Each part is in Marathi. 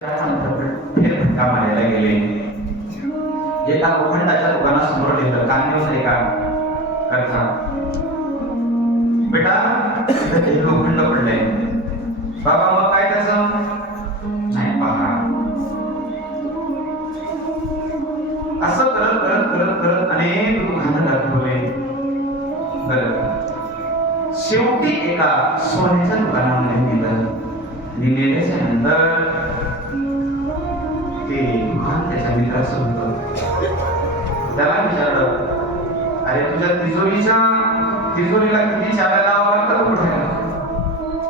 फेरफटका गेले एका लोखंडाच्या दुकानासमोर लिहिलं कान्यवून एका बेटा लोखंड पडले. बाबा मग काय त्याचं नाही पहा. असं करत करत करत करत अनेक दुकानं दाखवले. शेवटी एका सोन्याच्या दुकानामध्ये नेलं. नेल्याच्या नंतर त्याच्या मित्राचं त्याला विचारलं. अरे तुझ्या तिजोरीच्या तिजोरीला किती चाव्या लावा लागतात कुठे?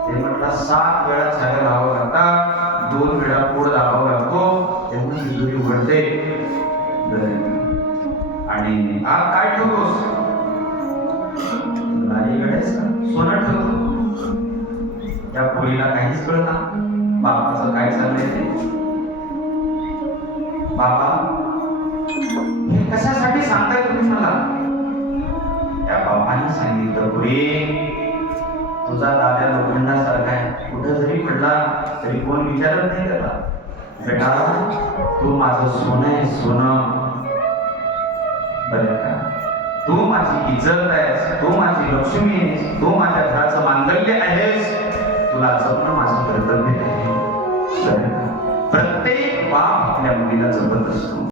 ते म्हटलं सात वेळा चाव्या लावा लागतात. दोन वेळा पोड दाबावा लागतो. तेव्हा तिजोरी उघडते. आणि आत काय ठेवतोस? सोनं ठेवतो. त्या पोरीला काहीच कळत बापाचं काय चाललंय ते? बाबा हे कशासाठी सांगताय तुम्ही मला? त्या बाबाने सांगितलं पुरी तुझा दादा लोखंडासारखा आहे. कुठं जरी पडला तरी कोण विचारत नाही त्याला. बेटा तू माझं सोनं आहे सोनं. बरं का तू माझी इज्जत आहेस तू माझी लक्ष्मी आहेस तू माझ्या घराचं मांगल्य आहेस. तुला जपणं माझं कर्तव्य आहे. 我们的整个思路。